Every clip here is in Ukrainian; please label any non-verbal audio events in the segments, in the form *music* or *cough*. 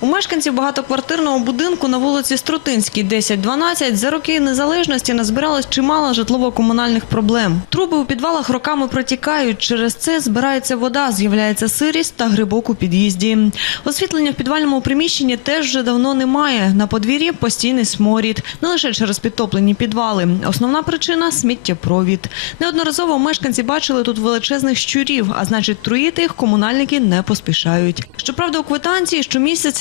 У мешканців багатоквартирного будинку на вулиці Струтинській, 10-12, за роки незалежності назбиралось чимало житлово-комунальних проблем. Труби у підвалах роками протікають. Через це збирається вода, з'являється сирість та грибок у під'їзді. Освітлення в підвальному приміщенні теж вже давно немає. На подвір'ї постійний сморід. Не лише через підтоплені підвали. Основна причина – сміттєпровід. Неодноразово мешканці бачили тут величезних щурів, а значить труїти їх комунальники не поспішають. Щоправда, у квитанції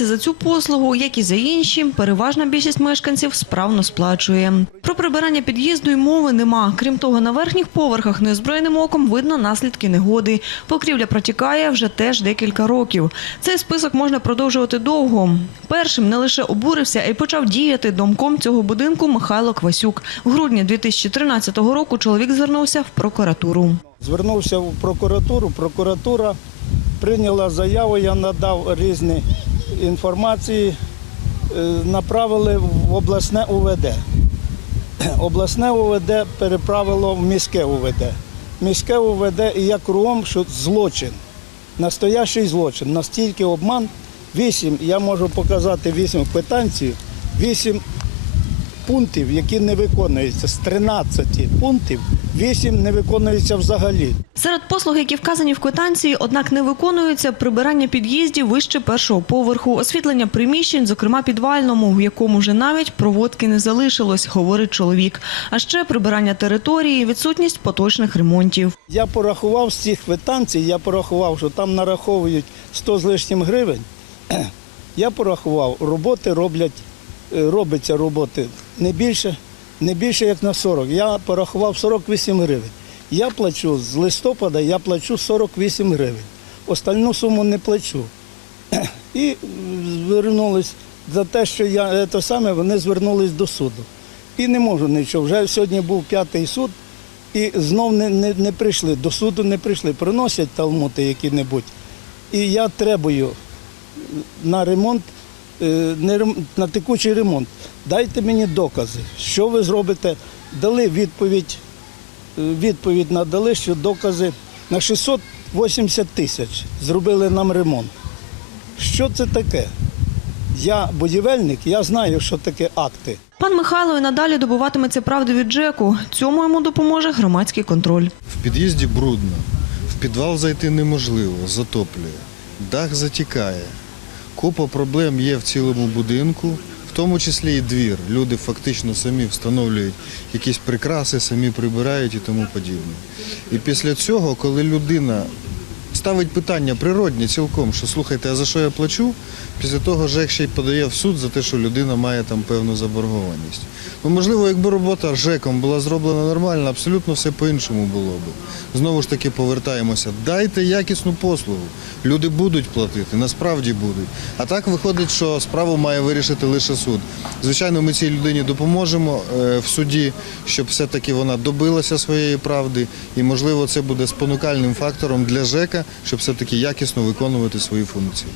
за цю послугу, як і за інші, переважна більшість мешканців справно сплачує. Про прибирання під'їзду й мови нема. Крім того, на верхніх поверхах неозброєним оком видно наслідки негоди. Покрівля протікає вже теж декілька років. Цей список можна продовжувати довго. Першим не лише обурився, а й почав діяти домком цього будинку Михайло Квасюк. В грудні 2013 року чоловік звернувся в прокуратуру. Звернувся в прокуратуру, прокуратура прийняла заяву, я надав різні інформації, е, направили в обласне УВД. *clears throat* Обласне УВД переправило в міське УВД. Міське УВД і я кругом, що злочин, настоящий злочин, настільки обман. Вісім, я можу показати вісім квитанцій, вісім пунктів, які не виконуються. З 13 пунктів 8 не виконуються взагалі. Серед послуг, які вказані в квитанції, однак не виконуються прибирання під'їздів вище першого поверху, освітлення приміщень, зокрема підвальному, в якому вже навіть проводки не залишилось, говорить чоловік. А ще прибирання території, відсутність поточних ремонтів. Я порахував з цих квитанцій, я порахував, що там нараховують 100 з лишнім гривень. *clears throat* Я порахував, роботи роблять, е, робиться роботи не більше, не більше як на 40. Я порахував 48 гривень. Я плачу з листопада, я плачу 48 гривень. Остальну суму не плачу. І звернулись за те, що я е, те саме, вони звернулись до суду. І не можу нічого. Вже сьогодні був п'ятий суд, і знов не, не, не прийшли. До суду не прийшли. Приносять талмути які-небудь. І я требую на ремонт, на текучий ремонт. Дайте мені докази, що ви зробите. Дали відповідь, е, відповідь надали, що докази на 680 тисяч зробили нам ремонт. Що це таке? Я будівельник, я знаю, що таке акти. Пан Михайло і надалі добуватиметься правди від ЖЕКу. Цьому йому допоможе громадський контроль. В під'їзді брудно, в підвал зайти неможливо, затоплює, дах затікає. Купа проблем є в цілому будинку, в тому числі і двір. Люди фактично самі встановлюють якісь прикраси, самі прибирають і тому подібне. І після цього, коли людина ставить питання природні цілком, що слухайте, а за що я плачу? Після того ЖЕК ще й подає в суд за те, що людина має там певну заборгованість. Ну, можливо, якби робота ЖЕКом була зроблена нормально, абсолютно все по-іншому було б. Знову ж таки повертаємося. Дайте якісну послугу. Люди будуть платити, насправді будуть. А так виходить, що справу має вирішити лише суд. Звичайно, ми цій людині допоможемо е, в суді, щоб все-таки вона добилася своєї правди. І, можливо, це буде спонукальним фактором для ЖЕКа, щоб все-таки якісно виконувати свої функції.